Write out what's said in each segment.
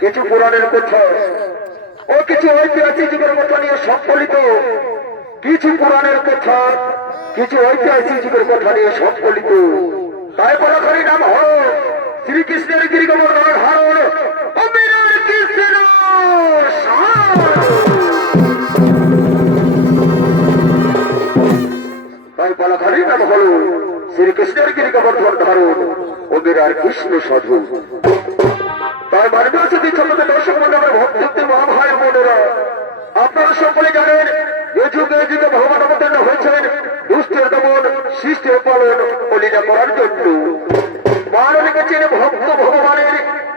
কিছু পুরাণের কথা ও কিছু ঐতিহাসিক যুগের কথা নিয়ে সংকলিত, কিছু পুরাণের কথা, কিছু ঐতিহাসিক যুগের কথা নিয়ে সংকলিত। তাই বলাখানি নাম হল শ্রীকৃষ্ণের গিরিগমন ধারণ কৃষ্ণের তাই বলাখানি নাম হল শ্রীকৃষ্ণের গিরিগমন ধারণ ও বিরাট কৃষ্ণ সাধু। তাই মানবী ছোটদের দর্শক মন্ডলের ভক্তি মহাভাই বোনেরা, আপনারা সকলে জানেন এ যুগে যুগে ভগবান অবতীর্ণ হয়েছেন দুষ্টের দমন সৃষ্টির পালন ও লীলা করার জন্য। মান লিখেছেন ভক্ত ভগবানের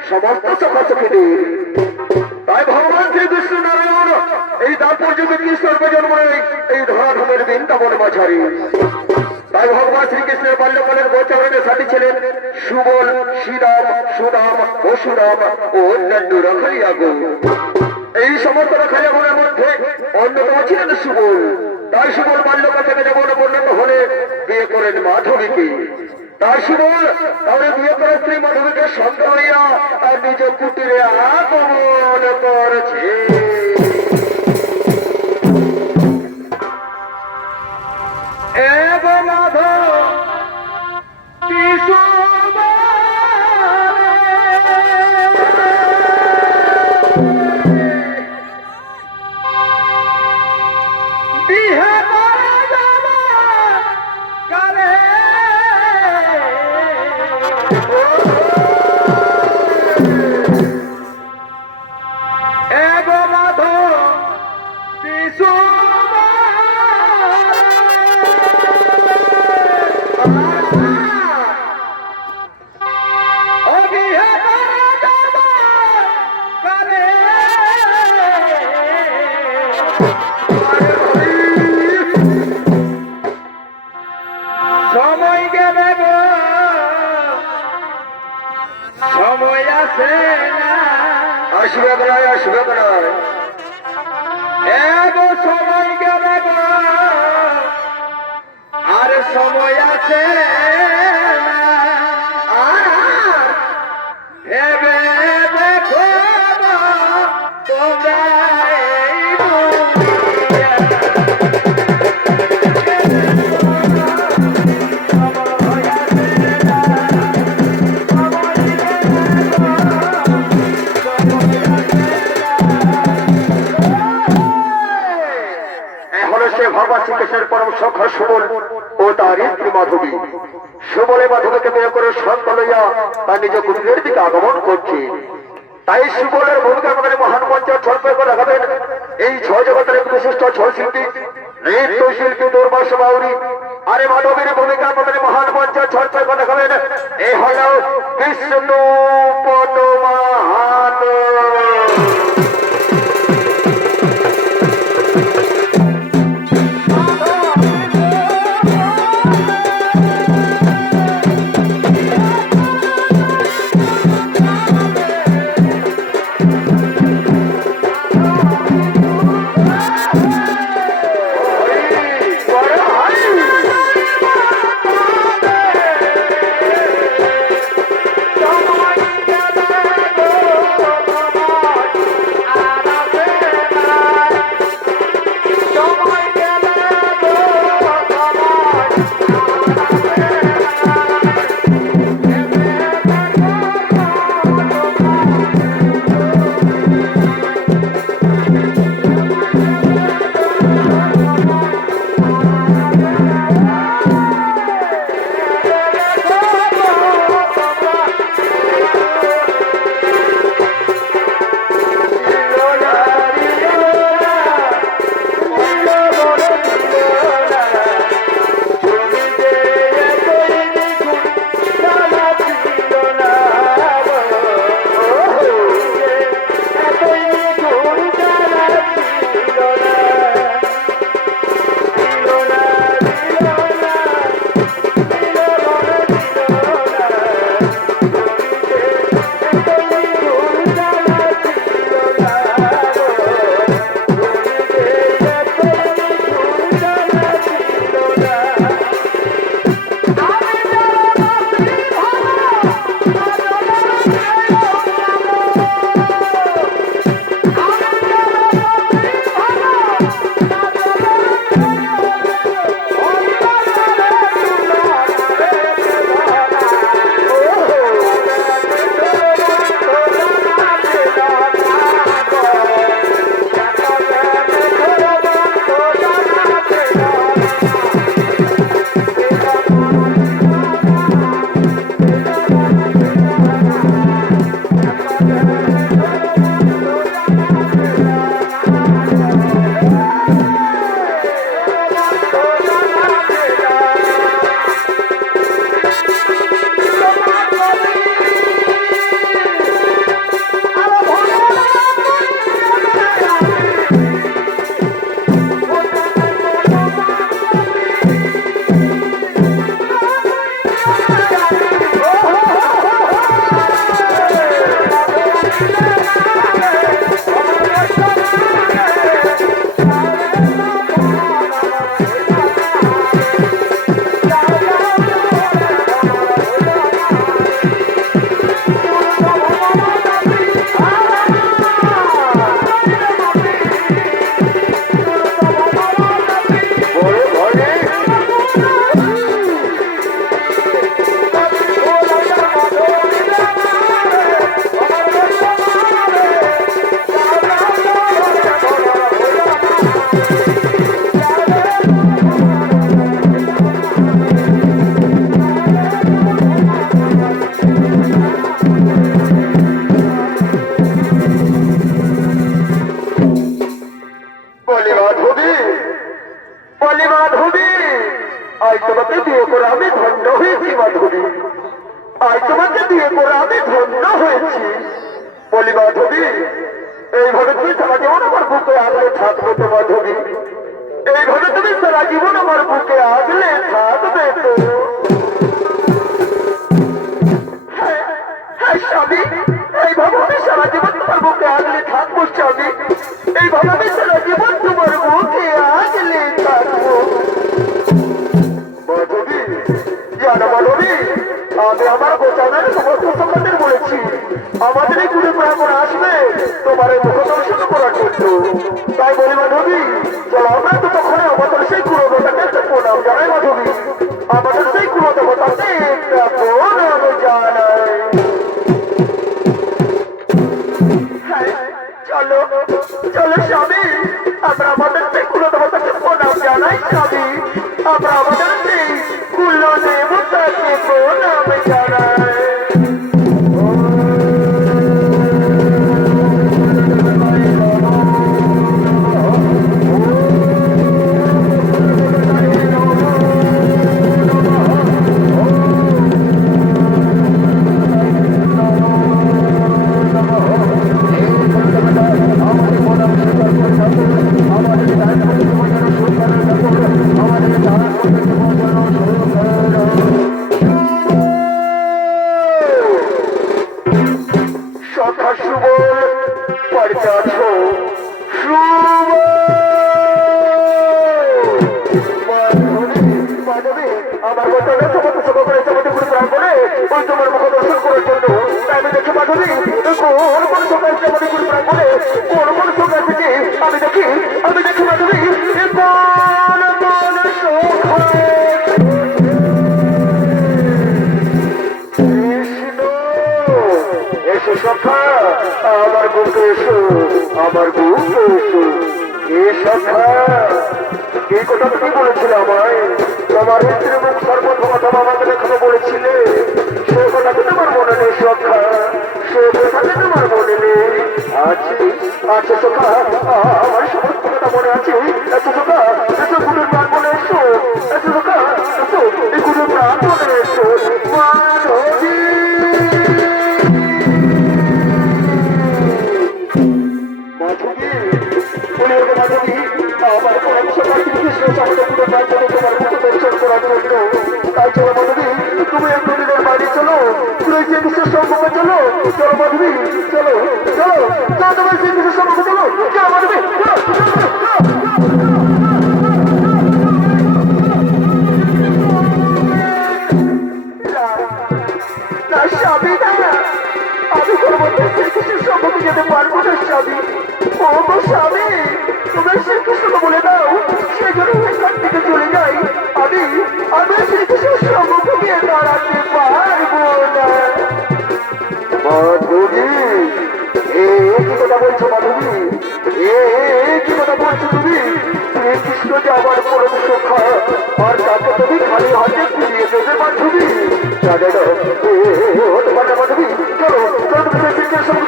সমস্ত সখাসখীদের। তাই ভগবান শ্রীকৃষ্ণ নারায়ণ এই দাপর যুগে কৃষ্ণের জন্ম নেই এই ধরাধামের বৃন্দাবন মাঝারি। তাই ভগবান শ্রীকৃষ্ণের বাল্যকালের গোচরণের সাথী ছিলেন সুবল, শ্রীরাম, সুদাম, পশুরাম ও অন্যান্য রাখালিয়াগণ। এই সমস্ত রাখালিয়াগণের মধ্যে অন্যতম ছিলেন সুবল। তাই সুবল বাল্যকাল থেকে যখন পরিণত হলে বিয়ে করেন মাধবীকে। তাই সুবল তাহলে বিয়ে করে স্ত্রী মাধবীকে সন্দেহ হইয়া আর নিজ কুটিরে আগমন করেছে। সময় গেলে আর সময় আছে ভেবে দেখো তোমরা ভগবান শ্রীকৃষ্ণের পরম সখা সুবল ও তার স্ত্রী মাধবী। সুবলে মাধবীকে বিয়ে করে সন্তান লইয়া তার নিজ কুটিরের দিকে আগমন করছে। তাই সুবলের ভূমিকার মধ্যে মহান মঞ্চে ছল প্রয়োগ দেখাবেন এই ছয় জগতের এক বিশিষ্ট ছয় শিল্পী, নৃত্য শিল্পী দুর্বাস বাউরি। আরে মাধবীর ভূমিকার মধ্যে মহান মঞ্চে ছল প্রয়োগ দেখাবেন এই হল বিষ্ণু পদমান।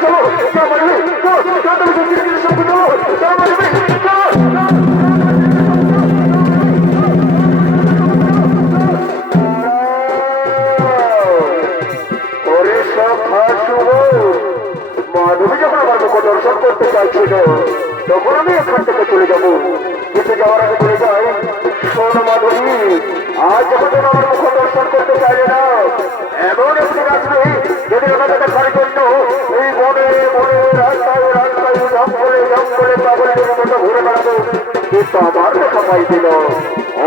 চলো যখন আমার মুখ দর্শন করতে চাইছিল তখন আমি এখান থেকে চলে যাবো, কিন্তু যাওয়ার আগে বলে যাই, শোন মাধবী, আজ যখন আমার মুখ দর্শন করতে চাইলে না, এমন একদিন আসবে যদি আমাকে দেখার জন্য এই বনে বনে রাস্তায় রাস্তায় জঙ্গলে জঙ্গলে পাগলের মতো ঘুরে বেড়াবো, কিন্তু আমার দেখা পাইবে না।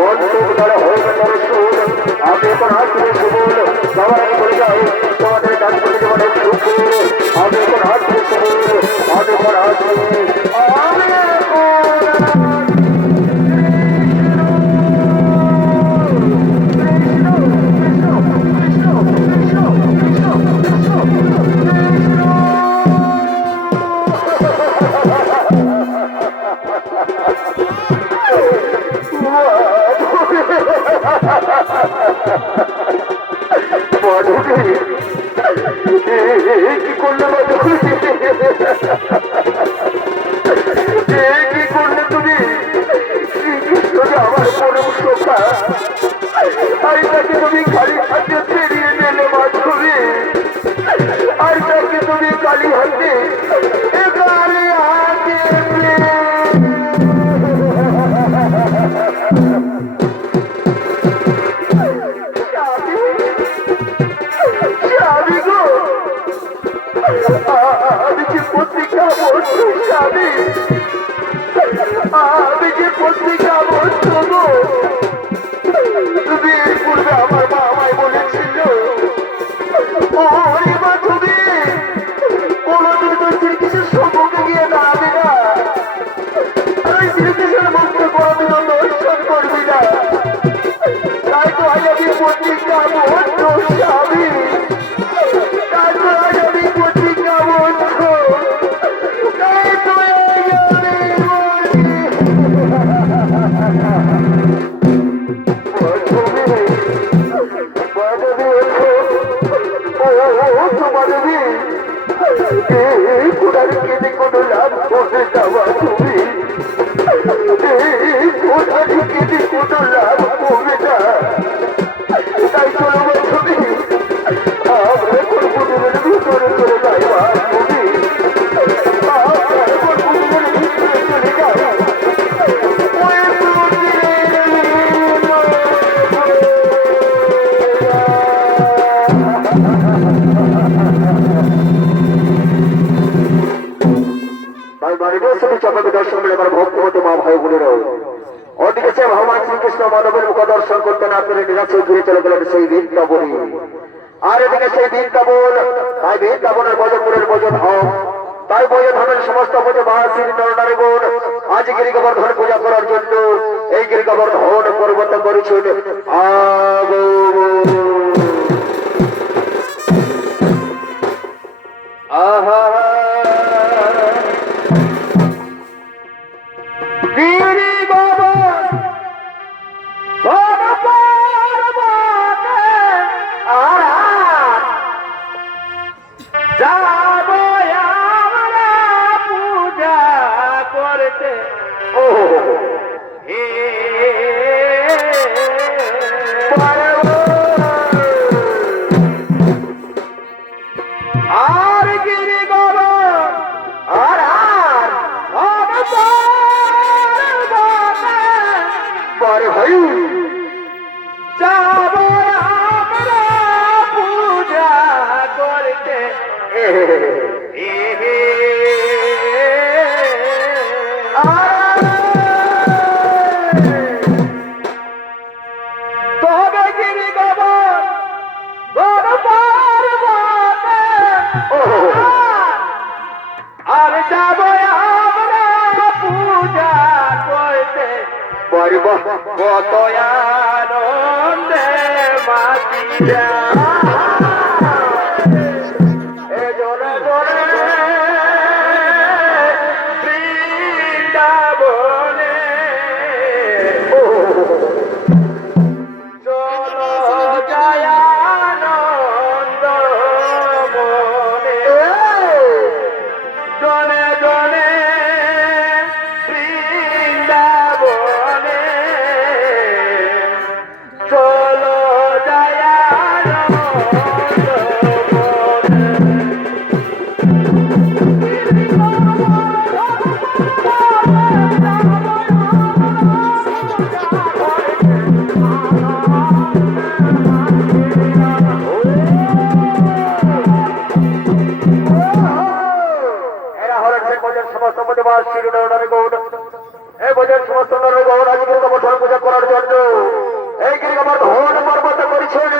অন্তর দ্বারা হয়ে দর্শন আমি এখন আসবে সুবল, যাওয়ার আগে বলে যাই, তোমাদের কাজ করে জীবনের সুখ আমি এখন আসবে সুবল, আমি এখন আসবে, আমি কি করলে কি করলে তুমি? শ্রীকৃষ্ণ যে আমার পরম শ্রদ্ধা, আর তাকে তুমি খালি হাতে ফিরিয়ে দিলে মাধবী, আর তাকে তুমি খালি হাতে খালি হাতে আমি যে পত্রিকা বস্তু স্বামী, আমি যে পত্রিকা বস্তু গো, তুমি এর পূর্বে আমার মা আমায় বলেছিল ওই মা তুমি কোনদিন তো শ্রীকৃষ্ণের সম্মুখে গিয়ে দাঁড়াবে না, আর ওই শ্রীকৃষ্ণের মুখকে কোনদিনও দর্শন করবি না, তাই তো আজ আমি পত্রিকা বস্তু স্বামী, তাই তো আজ আমি পত্রিকা বস্তু, তাই তো কোনো লাভ করে যাওয়া তুমি, কোনো লাভ করবে না, তাই চলো তুমি আমরা কর্মদের ভিতরে চলে যাই, তুমি কর্মদের ভিতরে চলে যাই, চাপাকে দর্শন করে আমার ভক্ত হতে মা ভাই বোনেরা, ওদিকে সে ভগবান শ্রীকৃষ্ণ মানবের মুখ দর্শন করতে না পেরে নিরাশে ঘুরে চলে গেলেন সেই বৃন্দাবনে, আর এদিকে সেই বৃন্দাবন, তাই বৃন্দাবনের বজপুরের বজন হোম, তাই বজধনের সমস্ত ব্রজবাসীর নরনারীগণ আজ গিরিগোবর্ধন পূজা করার জন্য এই গিরিগোবর্ধন পর্বত করেছেন আহা কত আনন্দে মাতিয়া চলো যায় আমাদের বজের সমস্ত প্রতিবাসী নারায়ণগৌড় এই বজের সমস্ত নারায়ণগৌড় আজকে কবর পূজা করার জন্য এই গিরিগমর ধন পর্বত করেছেন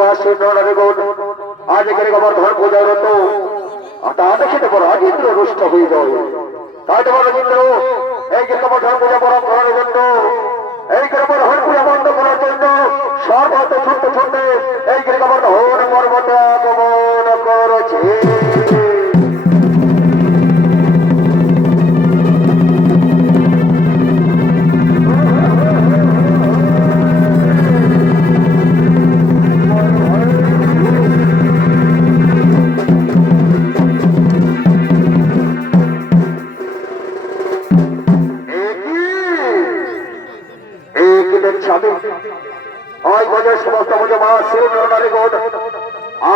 বজবাসী নরনারীগণ আজ গিরি গোবর্ধন পূজার রত তা দেখিতে বড় ইন্দ্র রুষ্ট হয়ে যায়। তাই তো বড় ইন্দ্র এই গিরি গোবর্ধন পূজা বড় করার জন্য এই গিরি গোবর্ধন পূজা বন্ধ করার জন্য সর্বত ছুটতে ছুটতে এই গিরি গোবর্ধন পর্বতে আগমন করেছে।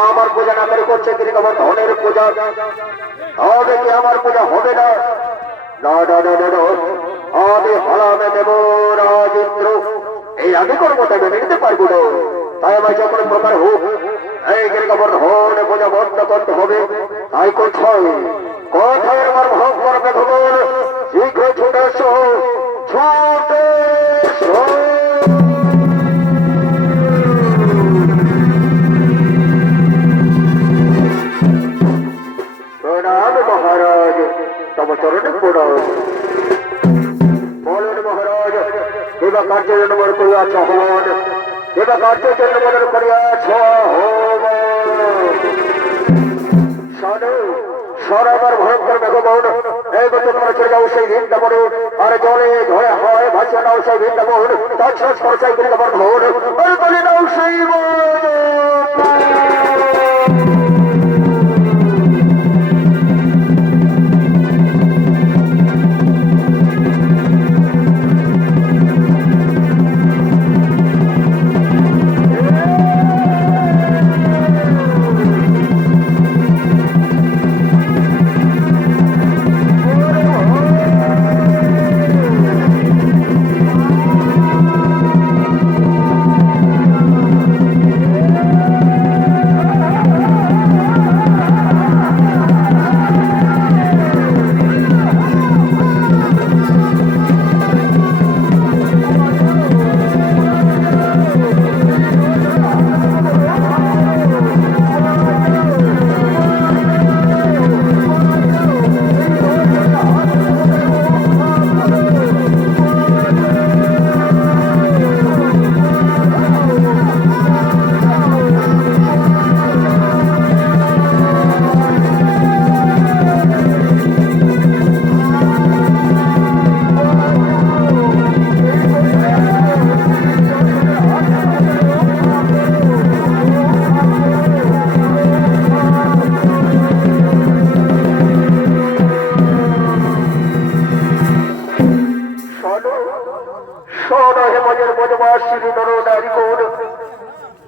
আমার পূজা না করে করছে গিরি গোবর্ধনের পূজা, তবে কি আমার পূজা হবে না? আমি হলামে দেব রাজেন্দ্র, এই আমি করবো তাই মেনে নিতে পারবো না। তাই আমার যখন প্রকার হোক এই গিরি গোবর্ধন পূজা বন্ধ করতে হবে। তাই কোথায় কোথায় আমার ভগবান ভগবান শীঘ্র ছুটে এসো, ছুটে এসো। মহারাজ তব চরণে প্রণাম। বলুন মহারাজ, দেবা কার্যের জন্য মনে করিয়াছ আহ্বান, দেবা কার্যের জন্য মনে করিয়াছ সরাবার ভয়ঙ্কর মেঘবন এই গত খরচে যাও সেই বৃন্দাবনে, আর জলে ধরে হয় ভাষা নাও সেই বৃন্দাবন, তৎসৎ খরচাই বৃন্দাবন ভবন বলে নাও সেই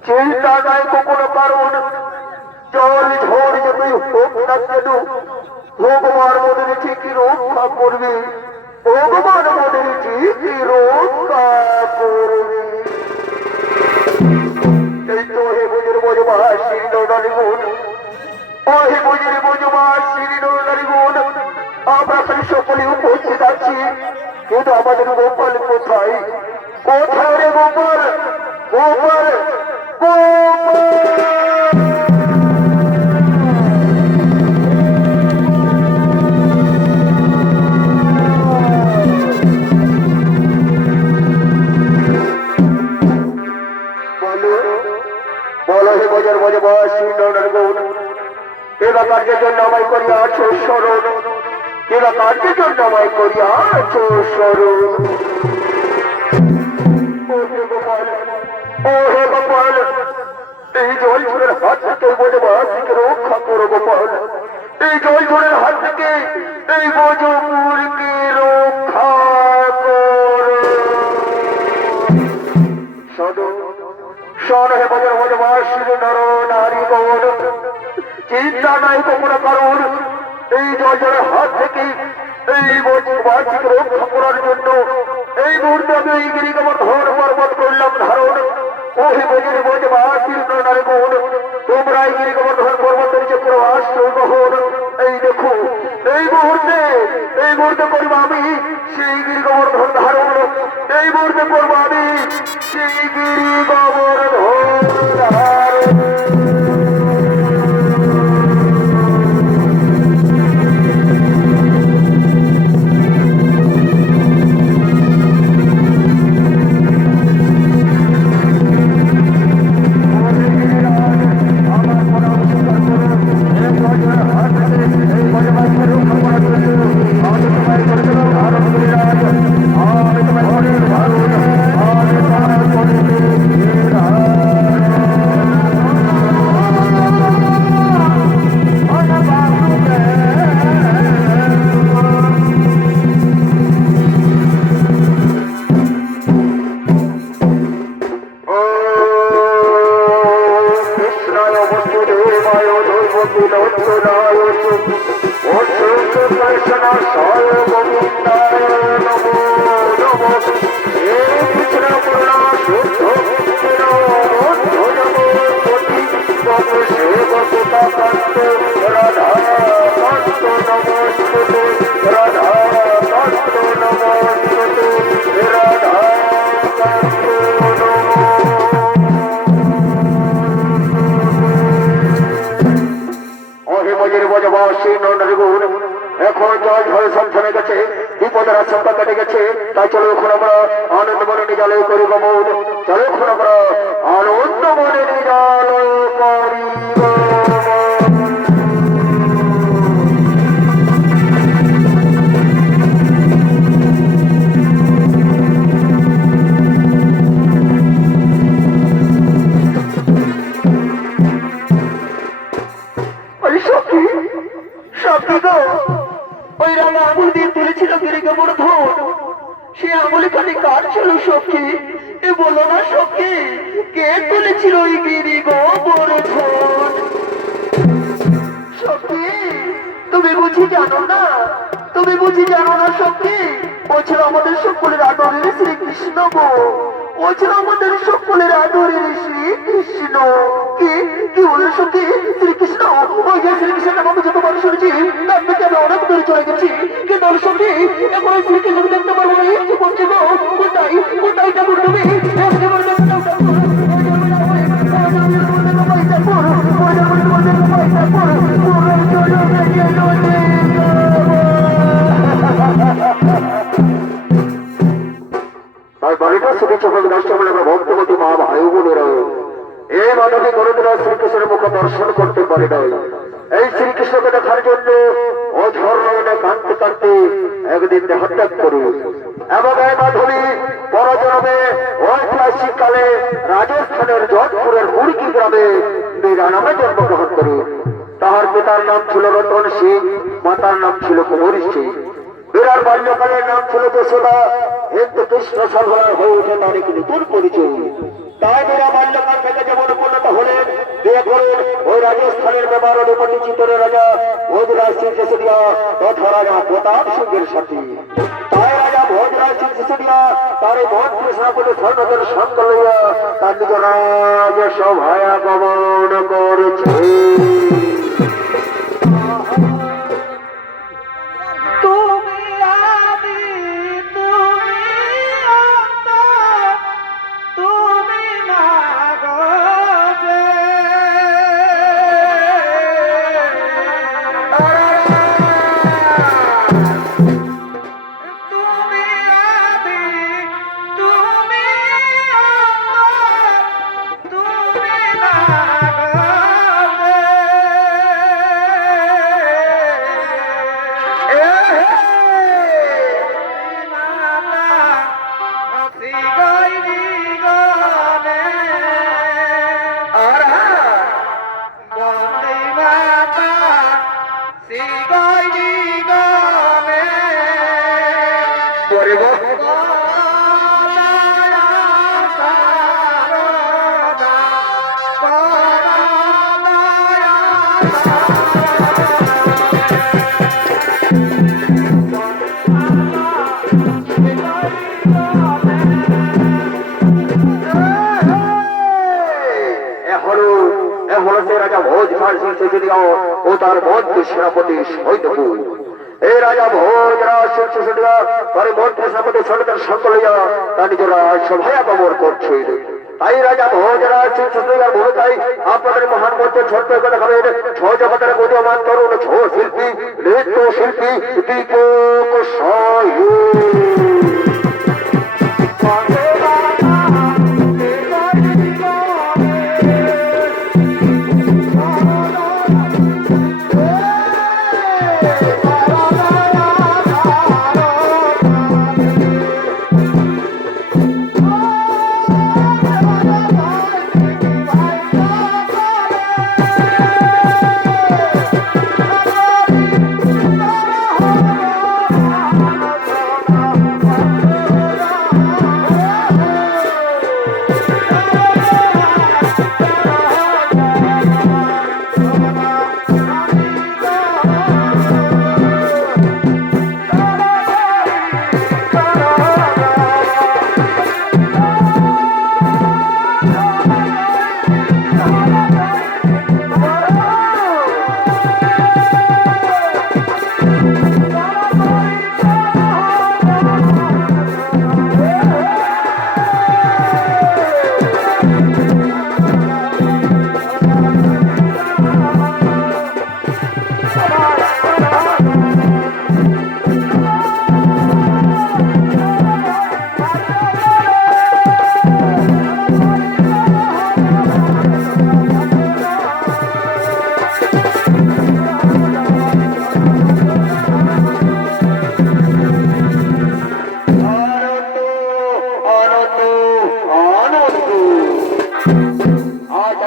চিন্তা নাই কোনো কারণ, জল ঝড় যতই হোক না কেন ভগবান মনের ঠিকই রক্ষা করবে, ভগবান মনের ঠিকই রক্ষা করবে। এই তো হে বুঝের বোঝবা শীর্ণ নারীগুণ, ও হে বুঝের বোঝবা শীর্ণ নারীগুণ, আমরা খালি সকলে উপস্থিত আছি, কিন্তু আমাদের গোপাল কোথায়? কোথায় রে গোপাল? গোপাল বলো হে বজর বজবাসী নরগুণ, কেবা কার্যের জন্য আমায় করিয়াছ স্মরণ, কেবা কার্যের জন্য আমায় করিয়াছ স্মরণ। ও হে গোপাল, এই জল ঝড়ের হাত থেকে বজবাসীকে রক্ষা করো গোপাল, এই জল ঝড়ের হাত থেকে এই বজপুরকে রক্ষা করো। শোন হে বজর বজবাসী নর নারীগণ, চিন্তা নাই কোনো কারণ, এই জল ঝড়ের হাত থেকে এই বজবাসীকে রক্ষা করার জন্য এই মুহূর্তে আমি এই গিরি গোবর্ধন পর্বত করলাম ধারণ। ওহে বজর বজবাসী নারীগণ, তোমরা এই গিরি গোবর্ধন পর্বতের চক্র আশ্রয় গ্রহণ। এই দেখো এই মুহূর্তে করবো আমি সেই গিরি গোবর্ধন ধারণ, এই মুহূর্তে করবো আমি সেই গিরি গোবর্ধন ধারণ। আশঙ্কা কেটে গেছে। তাই চলো এখন আমরা আনন্দ মনে নিজালয় করি গমন। চলো এখন আমরা আনন্দ মনে নিজালয় করি সে আঙুলিখানি কার ছিল সখী? এ বলো না সখী, কে তুলেছিল ওই গিরি গোবর্ধন? সখী তুমি বুঝি জানো না? তুমি বুঝি জানো না সখী? ও ছিল আমাদের সকলের আদরের শ্রীকৃষ্ণ গো। ও ছিল আমাদের সকলের আদরের শ্রীকৃষ্ণ। কি কি বলে সখী? শ্রীকৃষ্ণ? ওই যে শ্রীকৃষ্ণের নাম যতবার শুনেছি তার থেকে আমরা অনেক দূরে চলে গেছি। কিন্তু সখী এখন ওই শ্রীকৃষ্ণকে দেখতে পারবো না। এই যে করছে গো, কোথায় কোথায় যাবো তুমি? তাই বাড়িটা শুধু চোখে নষ্ট হলে আমরা ভক্তমতী মা ভাই বোনেরা এই মানবী কোনদিন শ্রীকৃষ্ণের মুখ দর্শন করতে পারি নাই। এই শ্রীকৃষ্ণকে দেখার জন্য অঝর নয়নে কাঁদতে কাঁদতে একদিন দেহত্যাগ করি এবং এই মাধবী পরজন্মে ঐতিহাসিক কালে রাজস্থানের যোধপুরের মুড়কি গ্রামে মীরা নামে জন্মগ্রহণ করি। তাহার পিতার নাম ছিল রতন সিং, মাতার নাম ছিল কুমারী সিং। মীরার বাল্যকালের নাম ছিল যশোদা, কিন্তু কৃষ্ণ সর্বদা হয়ে ওঠে তার একটি নতুন পরিচয়। তাই মীরা বাল্যকাল থেকে যেমন পূর্ণত হলেন, বিয়ে করেন ওই রাজস্থানের ব্যাপার অধিপতি চিত্তরের রাজা ভোজরাজ সিং সিসোদিয়া তথা রাজা প্রতাপ সিংহের সাথে। তাই রাজা ভোজরাজ সিং সিসোদিয়া তার এই মত কৃষ্ণাপতি স্বর্ণদের সঙ্গ লইয়া তার নিজ রাজ সভায় আগমন করেছে। রাজা ভোজরাজ সিং সিসোদিয়া ও তার মন্ত্রী সেনাপতি সৈন্যপুর। এই রাজা ভোজরাজ সিং সিসোদিয়া তার মন্ত্রী সেনাপতি সৈন্যদের সঙ্গ লইয়া তার নিজ রাজসভায় আগমন করছিল। তাই রাজা ভোজরাজ সিং সিসোদিয়ার ভূমিকায় আপনাদের মহান মঞ্চে ছোট্ট করে দেখাবেন ছ জগতের উদীয়মান তরুণ ছ শিল্পী, নৃত্য শিল্পী দীপক সায়ু।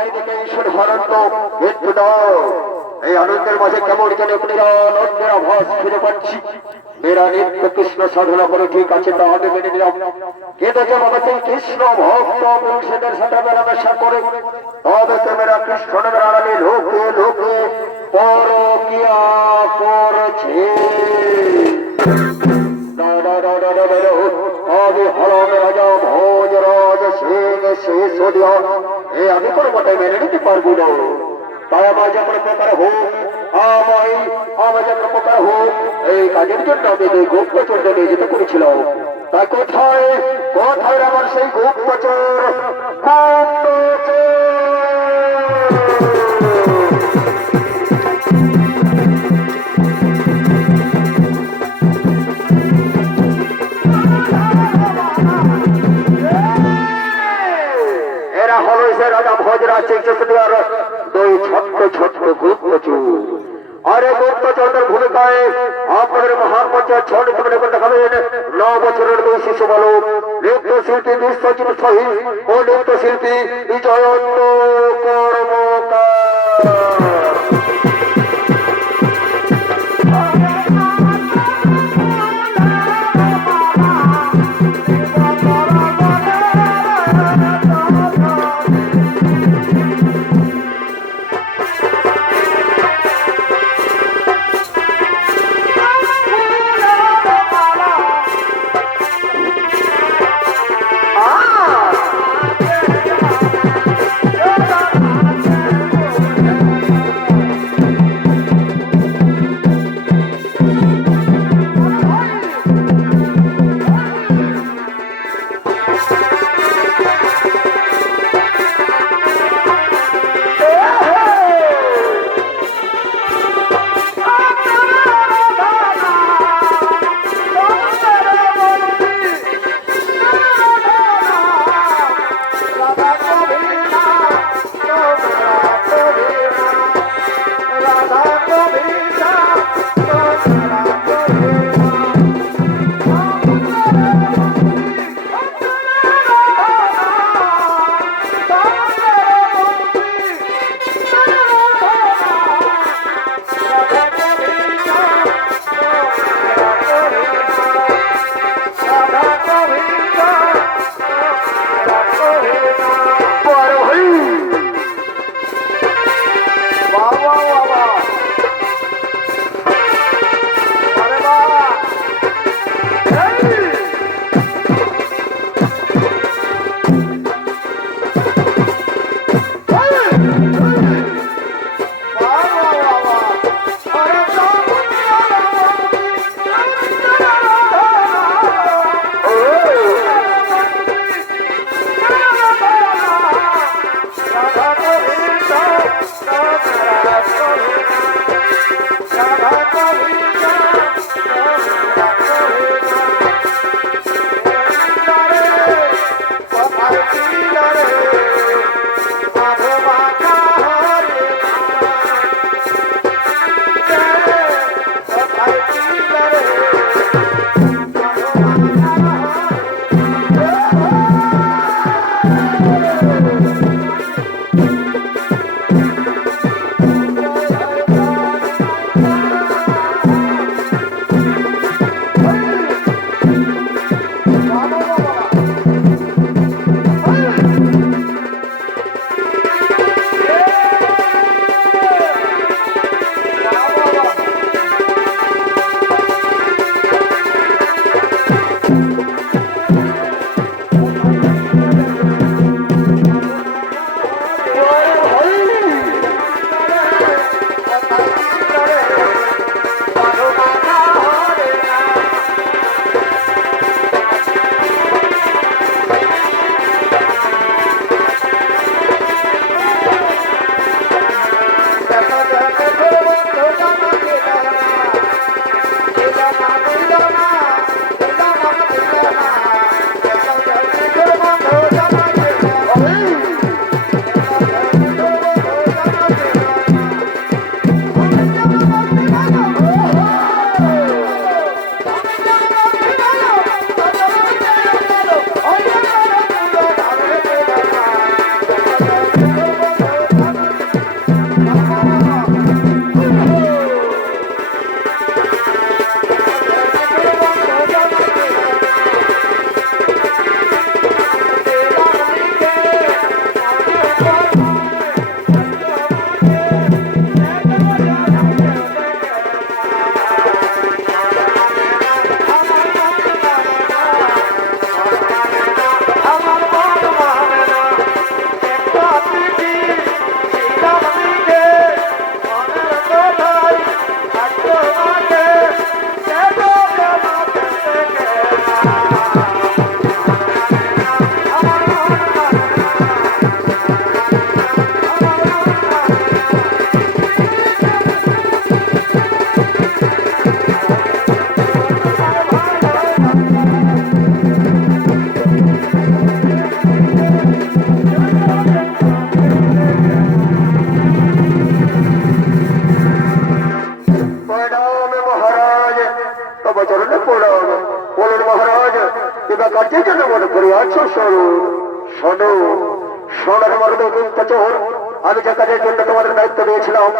চারিদিকে শুধু আনন্দ একটু দাও এই আনন্দের মাঝে কেমন যেন একটি আনন্দের আভাস ফিরে পাচ্ছি মেয়েরা নিত্য কৃষ্ণ সাধনা করে ঠিক আছে তা আমি মেনে নিলাম কিন্তু যে বাবা সেই কৃষ্ণ ভক্ত পুরুষদের সাথে মেলামেশা করে তবে তো মেয়েরা কৃষ্ণের আড়ালে লোকে লোকে পরকিয়া করছে আমি কোনো মতে মেনে নিতে পারবো না তাই আমার যখন প্রকার হোক আমার যখন প্রকার হোক এই কাজের জন্য আমি এই গুপ্তচরকে নিয়ে যেতে করেছিলাম তা কোথায় কোথায় আমার সেই গুপ্তচর এরা হলো সে রাজা ভোজরা চিকিৎসার দুই ছোট্ট ছোট্ট গুপ্তচর আর এই গুপ্তচরদের ভূমিকায় আপনাদের মহান পঞ্চায়েত ছড়ি সামনে করে দেখাবেন 9 বছরের দুই শিশু বালক নৃত্যশিল্পী বিশ্বজিৎ শহীদ ও নৃত্যশিল্পী বিজয়ন্ত কর্মকার স্বরূপ শোনো সোনার মর্দ গুপ্তচর আমি যে কাজের জন্য তোমাদের দায়িত্ব দিয়েছিলাম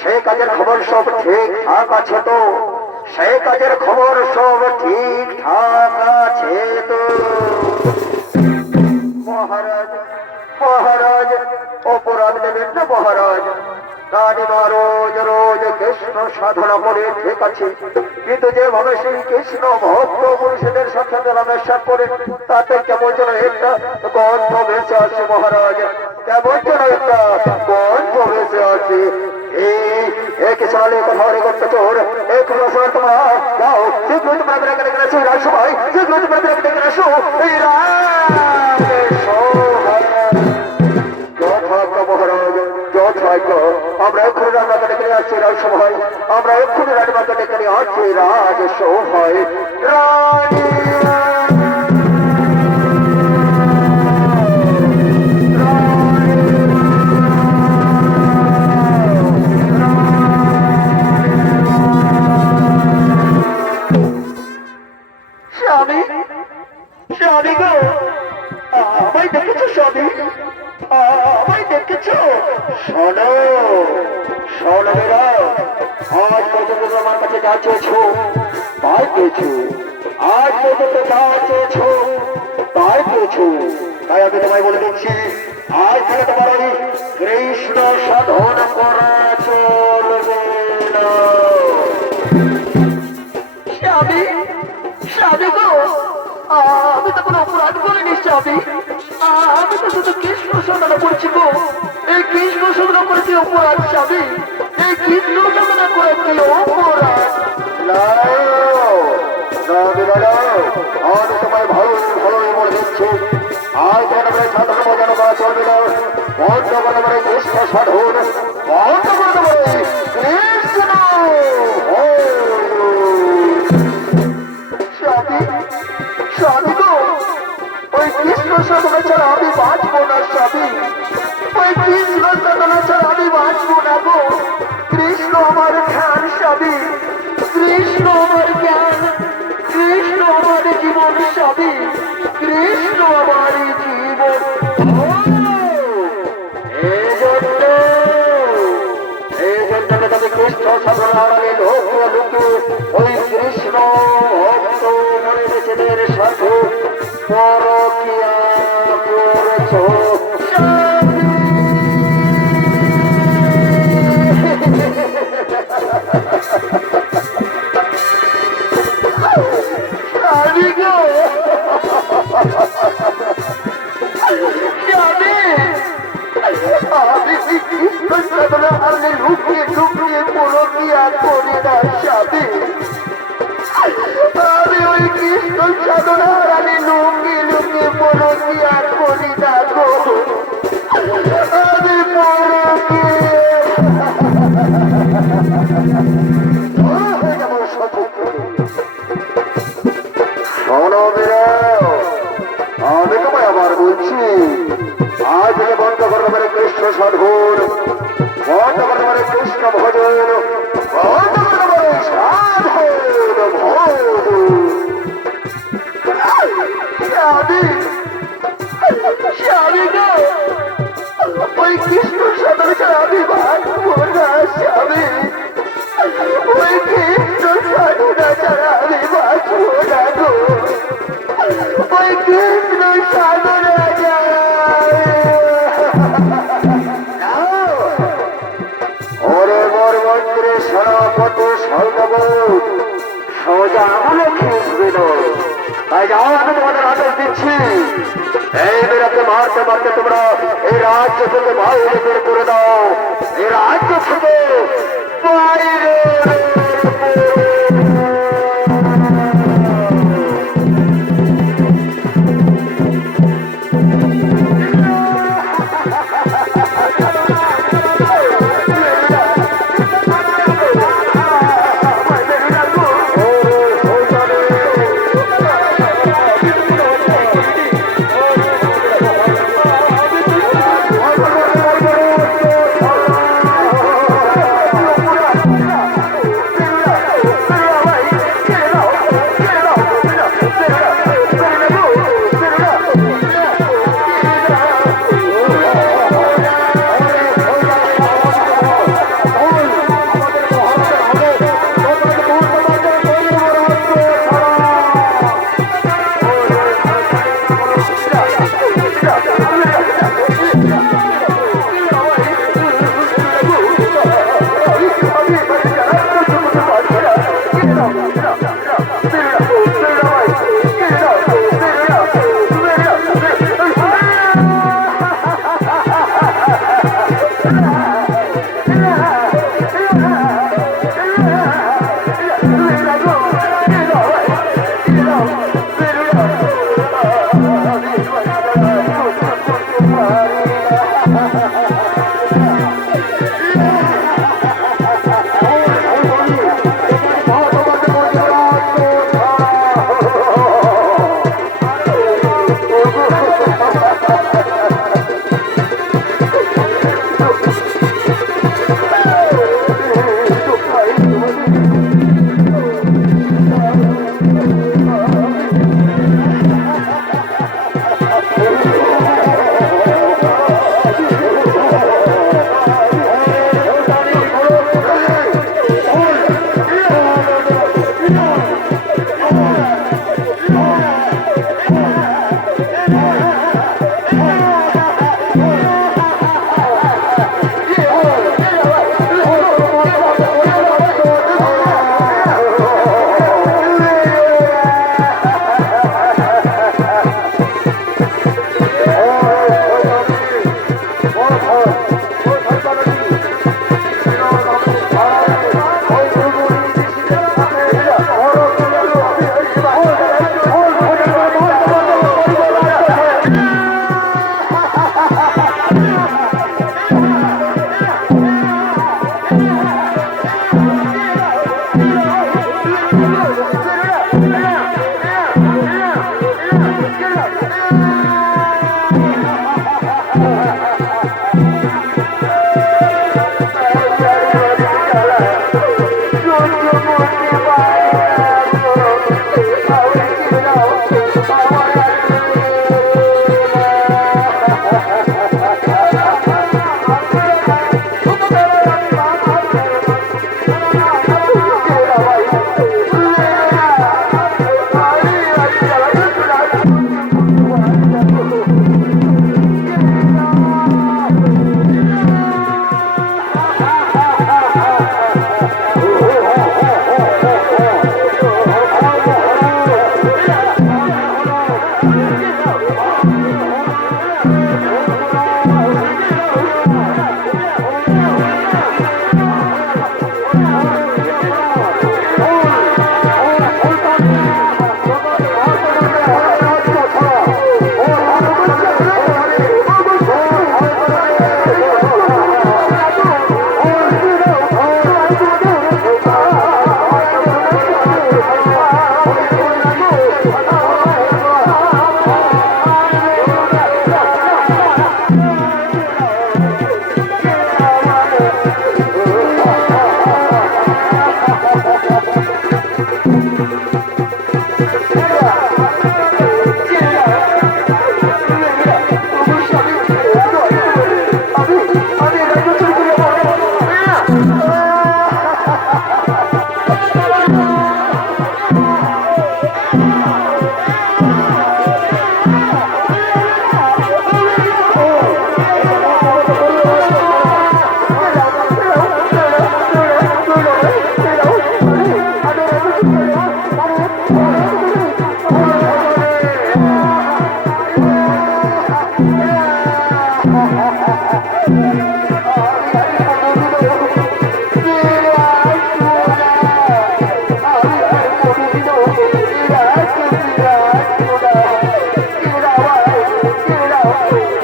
সেই কাজের খবর সব ঠিকঠাক আছে তো সেই কাজের খবর সব ঠিকঠাক আছে তো মহারাজ মহারাজ অপরাধ নেবেন না মহারাজ রানীমা রোজ রোজ কৃষ্ণ সাধনা করে ঠিক আছে কিন্তু যেভাবে সেই কৃষ্ণ ভক্ত পুরুষদের সাথে মেলামেশা করে তাতে কেমন যেন একটা গন্ধ ভেসে আসে মহারাজ কেমন যেন একটা গন্ধ ভেসে আসে এই কিসালে কথা রে করতে চোর এই কোনো সময় তোমরা যাও শীঘ্র তোমরা বেড়ে গেলে গেছো রাজ সবাই শীঘ্র তোমরা বেড়ে গেলে গেছো এই মহারাজ যথাজ্ঞ আমরা এক্ষুনি রান্নাকে ডেকে নিয়ে আসছি রাজ সভায় আমরা এক্ষুনি রান্নাকে ডেকে নিয়ে আসছি রাজ সভায় রানী স্বামী স্বামী গো আমায় দেখেছো স্বামী আমায় দেখেছো শোনো শোনো মেরা আজ পর্যন্ত আমার কাছে যা চেয়েছো তাই পেয়েছো আজ পর্যন্ত যা চেয়েছো তাই পেয়েছো তাই আমি তোমায় বলে দিচ্ছি আজ থেকে তোমার ওই কৃষ্ণ সাধন করা চলবে না স্বামী স্বামী গো আমি তো কোনো অপরাধ করিনি স্বামী আমি তো শুধু কৃষ্ণ সাধনা করছি গো এই কৃষ্ণ সাধনা করেছি অপরাধ স্বামী এই কৃষ্ণ সাধনা করেছি অপরাধ আমি তোমায় ভালো ভালোই বলে দিচ্ছি আজ তোমার সাধন বাজানো করা চলবে না বন্ধ করে দেবে কৃষ্ণ সাধন বন্ধ করে দেবে কৃষ্ণ স্বামী স্বামী গো ওই কৃষ্ণ সাধনা ছাড়া আমি বাঁচবো না স্বামী ওই কৃষ্ণ সাধনা ছাড়া আমি বাঁচবো না গো কৃষ্ণ আমার ধ্যান স্বামী কৃষ্ণ আমার জ্ঞান কৃষ্ণ আমার জীবন স্বামী কৃষ্ণ আমার জীবন এই জন্য তুমি কৃষ্ণ সাধনার লোকে লোকে ওই কৃষ্ণ ভক্ত মনে বেঁচেদের সাথে পরকিয়া করেছো স্বামী গো স্বামী আমি কৃষ্ণ সাধনা আমি লুকিয়ে লুকিয়ে পরকিয়া করি না স্বামী আমি ওই কৃষ্ণ সাধনা আমি লুকিয়ে লুকিয়ে পরকিয়া করি না গো আমি শোনো মেরা আমি তোমায় আবার বলছি আজ থেকে বন্ধ করতে পারে কৃষ্ণ সাধন বন্ধ করতে পারে কৃষ্ণ ভজন বন্ধ করতে পারে সাধন স্বামী স্বামী গো ওই কৃষ্ণ সাধন ছাড়া আমি বাঁচবো না স্বামী ওই কৃষ্ণ সাধনা ছাড়া আমি বাঁচবো না গো ওই কৃষ্ণ সাধনা ওরে মোর মন্ত্রে সারা কত সৈন্যব সোজা আমলে খেসবে না তাই যাও আমি তোমাদের আদেশ দিচ্ছি এই মেয়েরাকে মারতে মারতে তোমরা এই রাজ্য থেকে বাইরে বের করে দাও এই রাজ্য থেকে বাইরে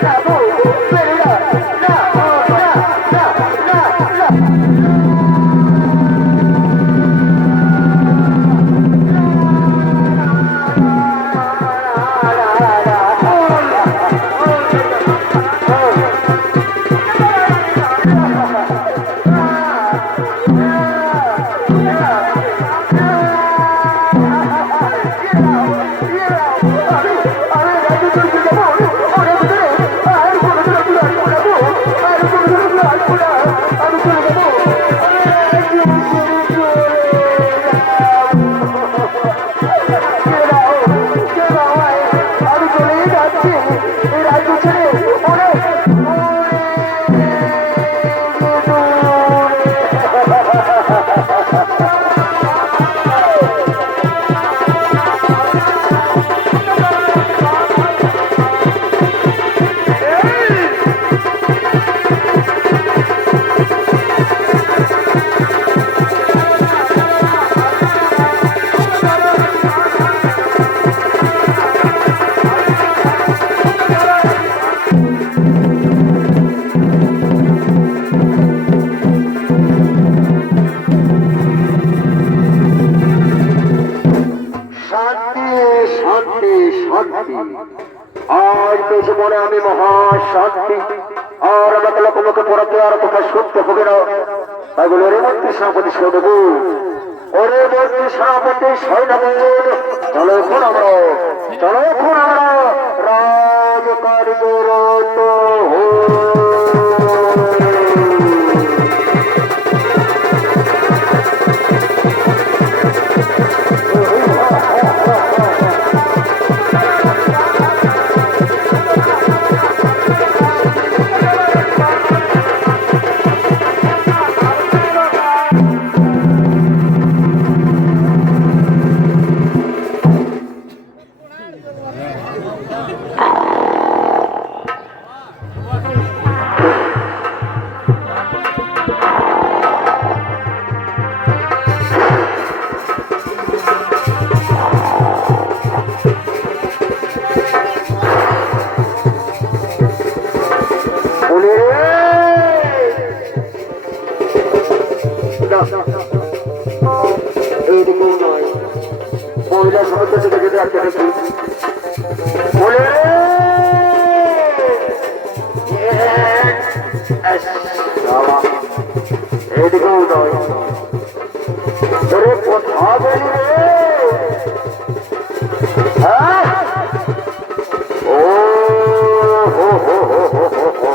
না গো, বেরো না, না, না, না, না, না। আজ পেয়েছি মনে আমি মহাশান্তি, আর আমাকে লোকমুখে পড়াতে আর কোথায় সত্য হবে না। তাই বলে ওরে মন্ত্রী সেনাপতি সৈনব, ওরে মন্ত্রী সেনাপতি সৈনব, চলো এখন আমরা রাজকার্যরত হই। এইদিকেও নয়, মহিলা সমস্ত থেকে যদি আজকে দেখি বলে এইদিকেও নয়, কথা বলি রে। হ্যাঁ, ও হো হো হো হো হো হো,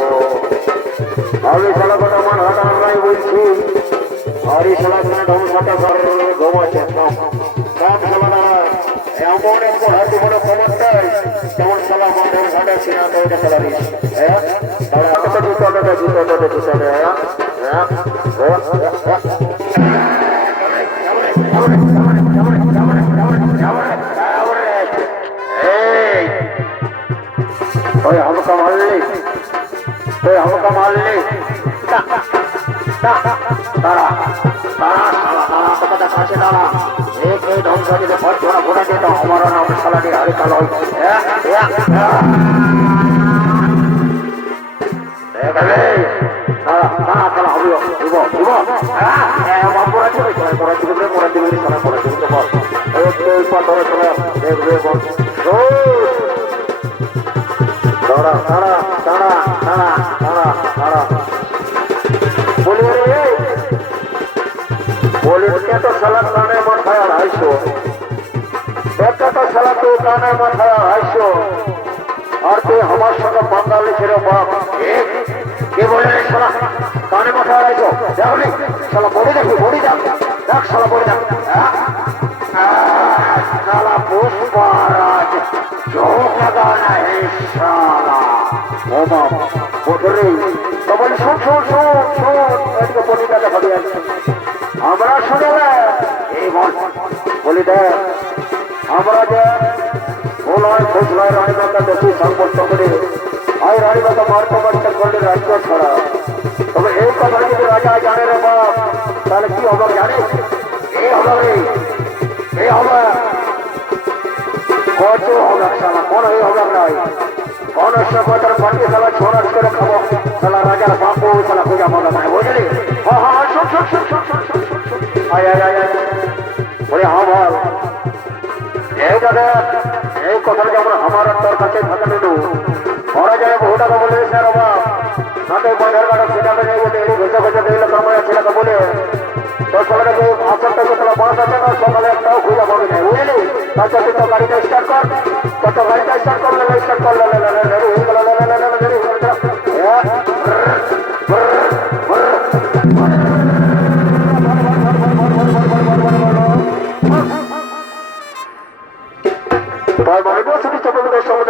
আমি সালা কথা আমার হাটা নাই বলছি। আর এই সালা ধ্বংসাটা ঘুমাচ্ছে কাম সালা এমন এক হাতে বড় ক্ষমতায় যেমন সালা মাঠের ঘাটে সিনা তৈরি সালারি। হ্যাঁ, তাহলে এত জুতোটা ওই हमका मारली तारा काছে दाड़ा एक ढंग से बहुत थोड़ा घोड़ा देता हमारा नाम साला ने हरे कालो बोले तो साला काने माथाয় 250 একটা তো সালা তো কানে মাথায় 250 আর তুই আমার সঙ্গে বাঙালি ছেড়ে বাপ কে বলে রে সালা কানে মাথায় 250 দেখলি সালা বডি দেখি বডি দেখ সালা বডি দেখ साला पुष्पराज चौक लगाना है साला ओ बाप बोतरे कबल सुन এদিকে বডিটা দেখা দিয়ে আমরা শুনে এই বলি দেখ আমরা যে ওলায় খুচরায় রানীমাতা বেশি সংবর্ত করে আর রানীমাতা মার্কমার্চন করলে রাজ্য ছাড়া তবে এই কথা যদি রাজা জানে রে বাপ তাহলে কি হবে জানে এই হবে কত হবে সালা কোন এই হবে নয় কোন মানুষ কথার পাঠিয়ে সালা ছোড়াছ করে খাবো সালা রাজার বাপু সালা পূজা মজা নাই বুঝলি হ্যাঁ হ্যাঁ শোন শোন শোন শোন শোন শোন শোন শোন আয় আয় আয় বলে হ্যাঁ বল এই দাদা এই কথাটা আমরা আমার তোর কাছে থাকা নিল ওরা যায় বহু টাকা বলে স্যার বাবা নাতে বাজার কাটা সেটাতে যাই বলে এই ঘষা ঘষা দিলে কামায় ছেলেকে বলে তোর সকালে যে আসরটা তোলা বাস আছে না সকালে একটাও খুঁজে পাবে না বুঝলি তাছাড়া তুই তো গাড়িটা স্টার্ট কর তো গাড়িটা স্টার্ট করলে স্টার্ট করলে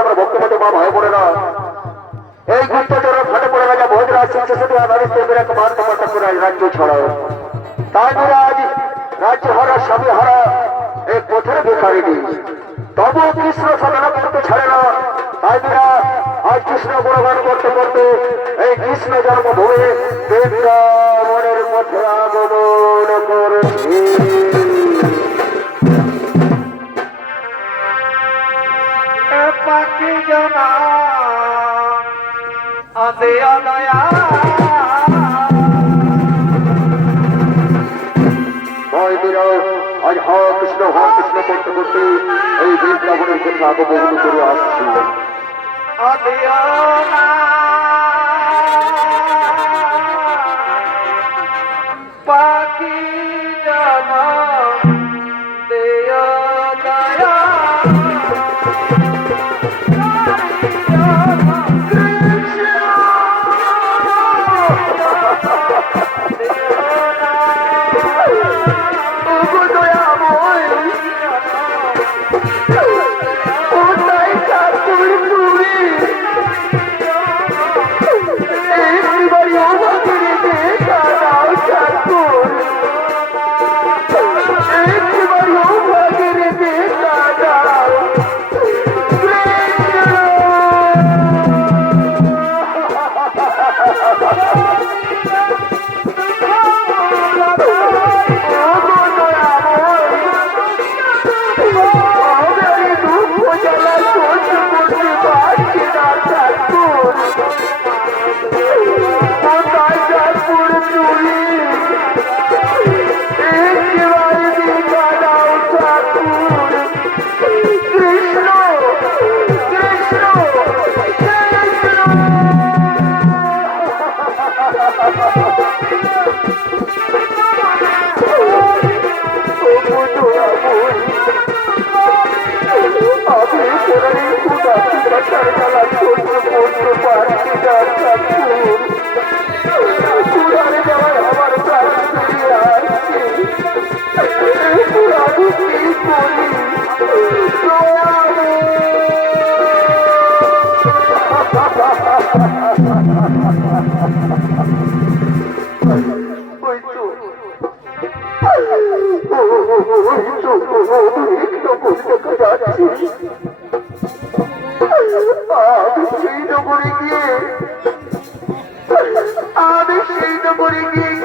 আমরা বক্তব্য মা ভয় পড়ে না এই গুপ্তচর ফাটে পড়ে রাজা ভোজরাজ সিংহ আধারিত এক মান সমর্থন করে রাজ্য ছড়ায় তাই আজ রাজ্য হারা স্বামী হারা এক পথের বেকারিনী তবু কৃষ্ণ সাধনা করতে ছাড়ে না তাই আজ কৃষ্ণ গুণগান করতে করতে এই কৃষ্ণ জন্মভূমি বৃন্দাবনের পথে আগমন করেছে পাখি জনা আদে আদয়া আজ হ কৃষ্ণ করতে করতে এই বৃন্দাবনের পথে আগমন করে আসছি পাখি জনা দেয়া দয়া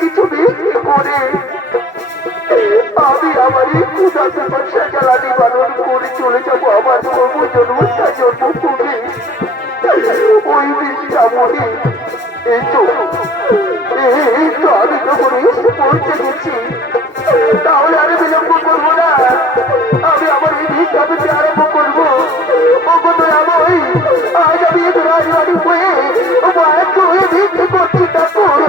কিছু বিক্রি করে আমি আমার এই ক্ষুদাকে ব্যবসা জ্বালানি পালন করে চলে যাবো আমার জন্মস্থান জন্মভূমি ওই বৃন্দাবনে এই তো আমি যখন এসে পৌঁছে গেছি তাহলে আমি বিলম্ব করবো না আমি আমার এই ভিক্ষাবৃত্তি আরম্ভ করবো আজ আমি এক রাজবাড়ি হয়ে ভিক্ষে করছি ঠাকুর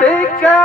ভিক্ষা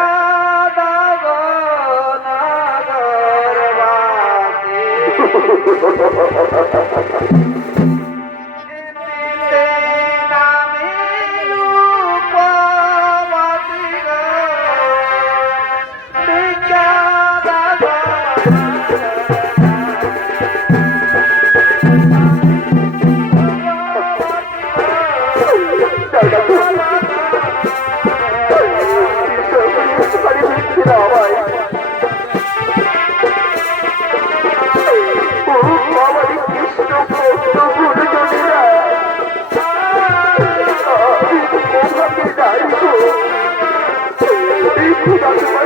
Thank you.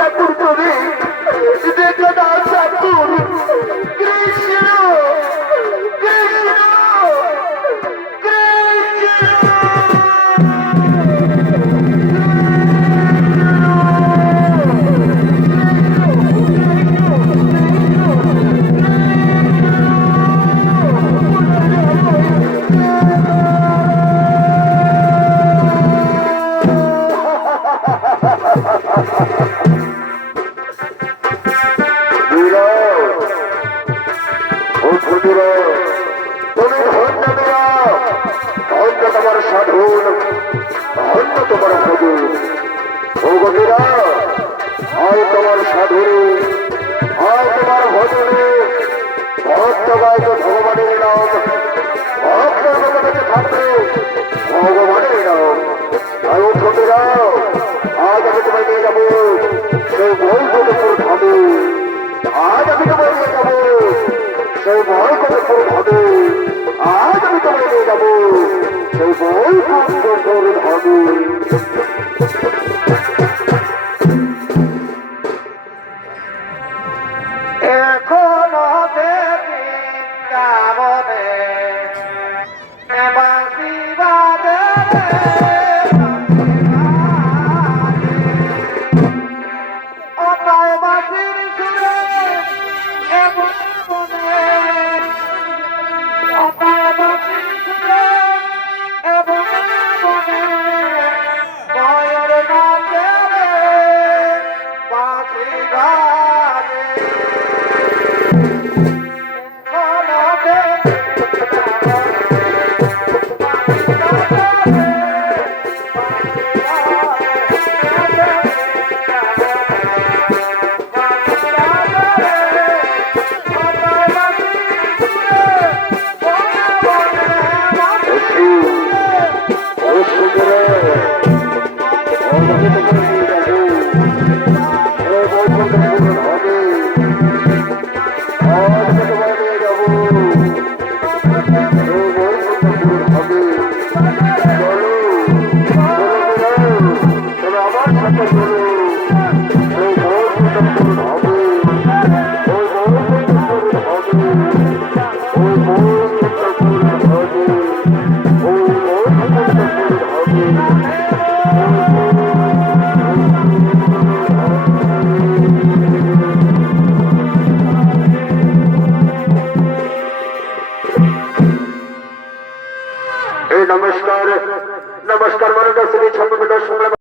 তাই ঠাকুর তুমি দেখো না ঠাকুর কৃষ্ণ কৃষ্ণ মীরা, ও ভূমিরা, তুমি ধন্য মীরা, ধন্য তোমার সাধন, ধন্য তোমার ভজন। ও গভীরা, আয় তোমার সাধনে, আয় তোমার ভজনে, ভক্ত গায় ভগবানের নাম, ভক্ত ভগবানের থাকবে ভগবানের নাম। আয় ও ভূমিরা, আজ আমি তোমায় নিয়ে যাবো সেই বৈকুণ্ঠপুর ধামে। আজ আমি তোমায় নিয়ে যাবো সেই বৈকুণ্ঠপুর ধামে। আজ আমি তোমায় নিয়ে যাবো সেই বৈকুণ্ঠপুর ধামে।